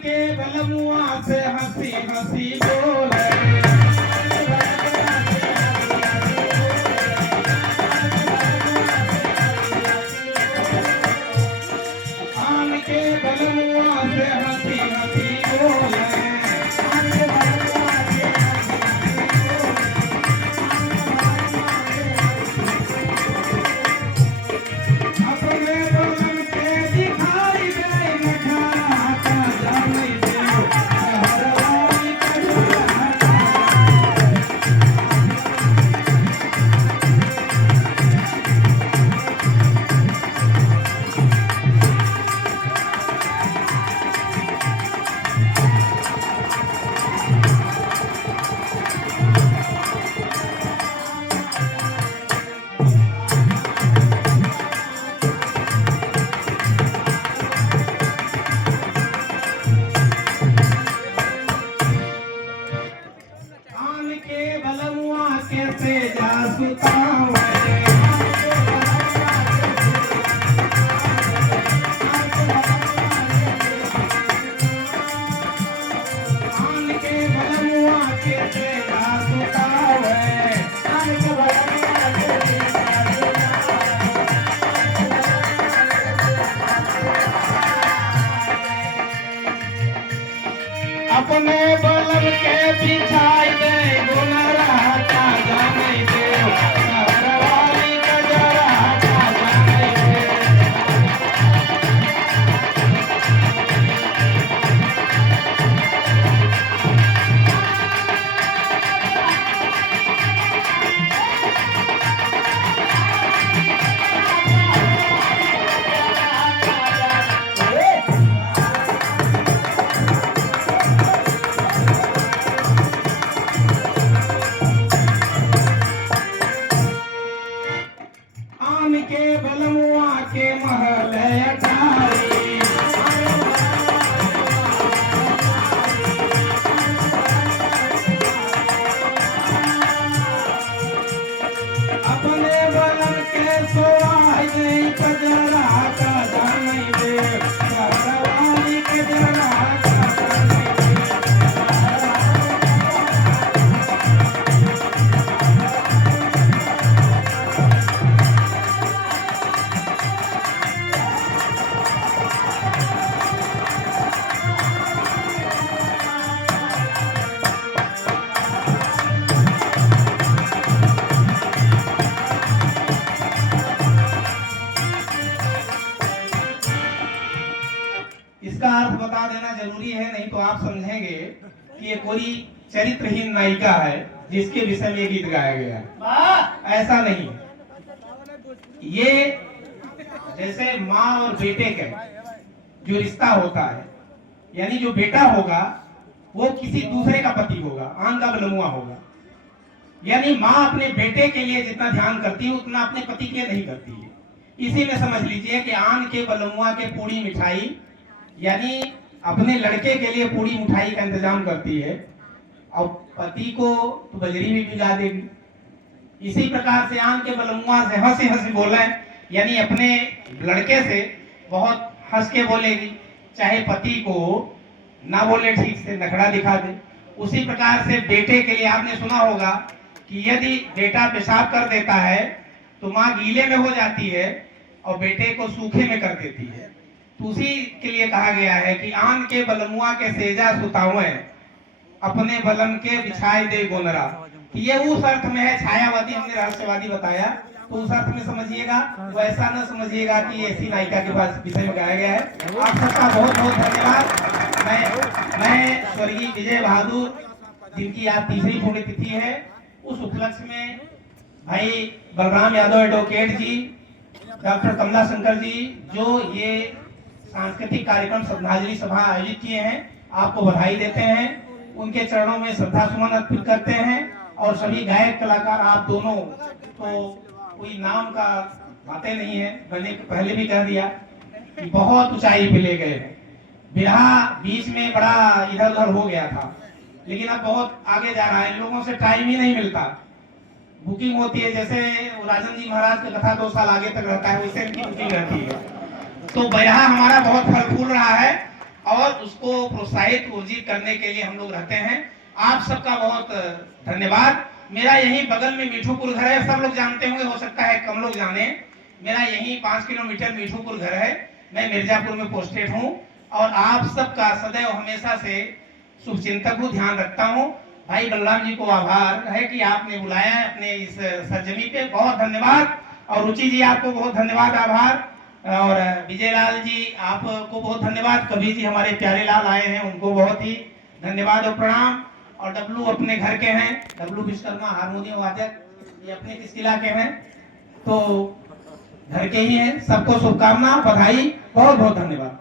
के बलमुआ से हंसी हंसी बोले, आन के बलमुआ से हंसी हंसी बोले, अपने बलम के दिखाई दे नखरा का जाने दे, शहरवाली का जरा आन के बलमुआ कैसे जासुतावे, आन के बलमुआ कैसे जासुतावे, अपने बलम के बिछाई दे गुनरा का जाने दे, शहरवाली का जरा का जाने दे। आन के बलमुआ के महल अटारी, अपने बलम के सोवाई दे कजरा का जाने दे, शहरवाली के जरा का जाने दे। इसका अर्थ बता देना जरूरी है, नहीं तो आप समझेंगे कि ये कोई चरित्रहीन नायिका है जिसके विषय में ये गीत गाया गया है। ऐसा नहीं है। ये जैसे माँ और बेटे का जो रिश्ता होता है, यानी जो बेटा होगा वो किसी दूसरे का पति होगा, आन का बलमुआ होगा। यानी माँ अपने बेटे के लिए जितना ध्यान करती है उतना अपने पति के लिए नहीं करती है। इसी में समझ लीजिए कि आन के बलमुआ के पूरी मिठाई यानी अपने लड़के के लिए पूरी मिठाई का इंतजाम करती है और पति को तो बजरी भी भिगा देगी। इसी प्रकार से आन के बलमुआ से हंसी हंसी बोले, यानी अपने लड़के से बहुत हंस के बोलेगी, चाहे पति को ना बोले ठीक से नखरा दिखा दे। उसी प्रकार से बेटे के लिए आपने सुना होगा कि यदि बेटा पेशाब कर देता है तो माँ गीले में हो जाती है और बेटे को सूखे में कर देती है। तो उसी के लिए कहा गया है कि आन के बलमुआ के सेजा सुतावे, अपने बलम के बिछाई दे गोनरा। ये उस अर्थ में है, छायावादी हमने रहस्यवादी बताया, तो उस अर्थ में समझिएगा, वैसा न समझिएगा कि ऐसी नायिका के पास विषय में गाया गया है। आप सबका बहुत बहुत धन्यवाद। मैं स्वर्गीय विजय बहादुर, जिनकी आज तीसरी पुण्यतिथि है, उस उपलक्ष्य में भाई बलराम यादव एडवोकेट जी, डॉक्टर कमला शंकर जी, जो ये सांस्कृतिक कार्यक्रम श्रद्धांजलि सभा आयोजित किए हैं, आपको बधाई देते हैं, उनके चरणों में श्रद्धा सुमन अर्पित करते हैं। और सभी गायक कलाकार, आप दोनों तो कोई नाम का बातें नहीं है, मैंने पहले भी कह दिया कि बहुत ऊंचाई पे ले गए हैं। बिरहा बीच में बड़ा इधर उधर हो गया था, लेकिन अब बहुत आगे जा रहा है, लोगों से टाइम ही नहीं मिलता। बुकिंग होती है, जैसे राजन जी महाराज की कथा 2 साल आगे तक रहता है, वैसे इनकी बुकिंग रहती है। तो बिरहा हमारा बहुत फल फूल रहा है और उसको प्रोत्साहित ऊर्जित करने के लिए हम लोग रहते हैं। आप सबका बहुत धन्यवाद। मेरा यहीं बगल में मीठूपुर घर है, सब लोग जानते होंगे, हो सकता है कम लोग जाने। मेरा यहीं 5 किलोमीटर मीठूपुर घर है। मैं मिर्जापुर में पोस्टेड हूँ और आप सबका सदैव हमेशा से शुभचिंतक हूँ, ध्यान रखता हूँ। भाई बलराम जी को आभार है कि आपने बुलाया है अपने इस सरजमी पे, बहुत धन्यवाद। और रुचि जी आपको बहुत धन्यवाद, आभार। और विजय लाल जी आपको बहुत धन्यवाद। कवि जी हमारे प्यारे लाल आए हैं, उनको बहुत ही धन्यवाद और प्रणाम। और डब्लू अपने घर के हैं, डब्लू विश्वकर्मा हारमोनियम वादक, ये अपने किस किला के हैं, तो घर के ही हैं। सबको शुभकामना, बधाई, बहुत बहुत धन्यवाद।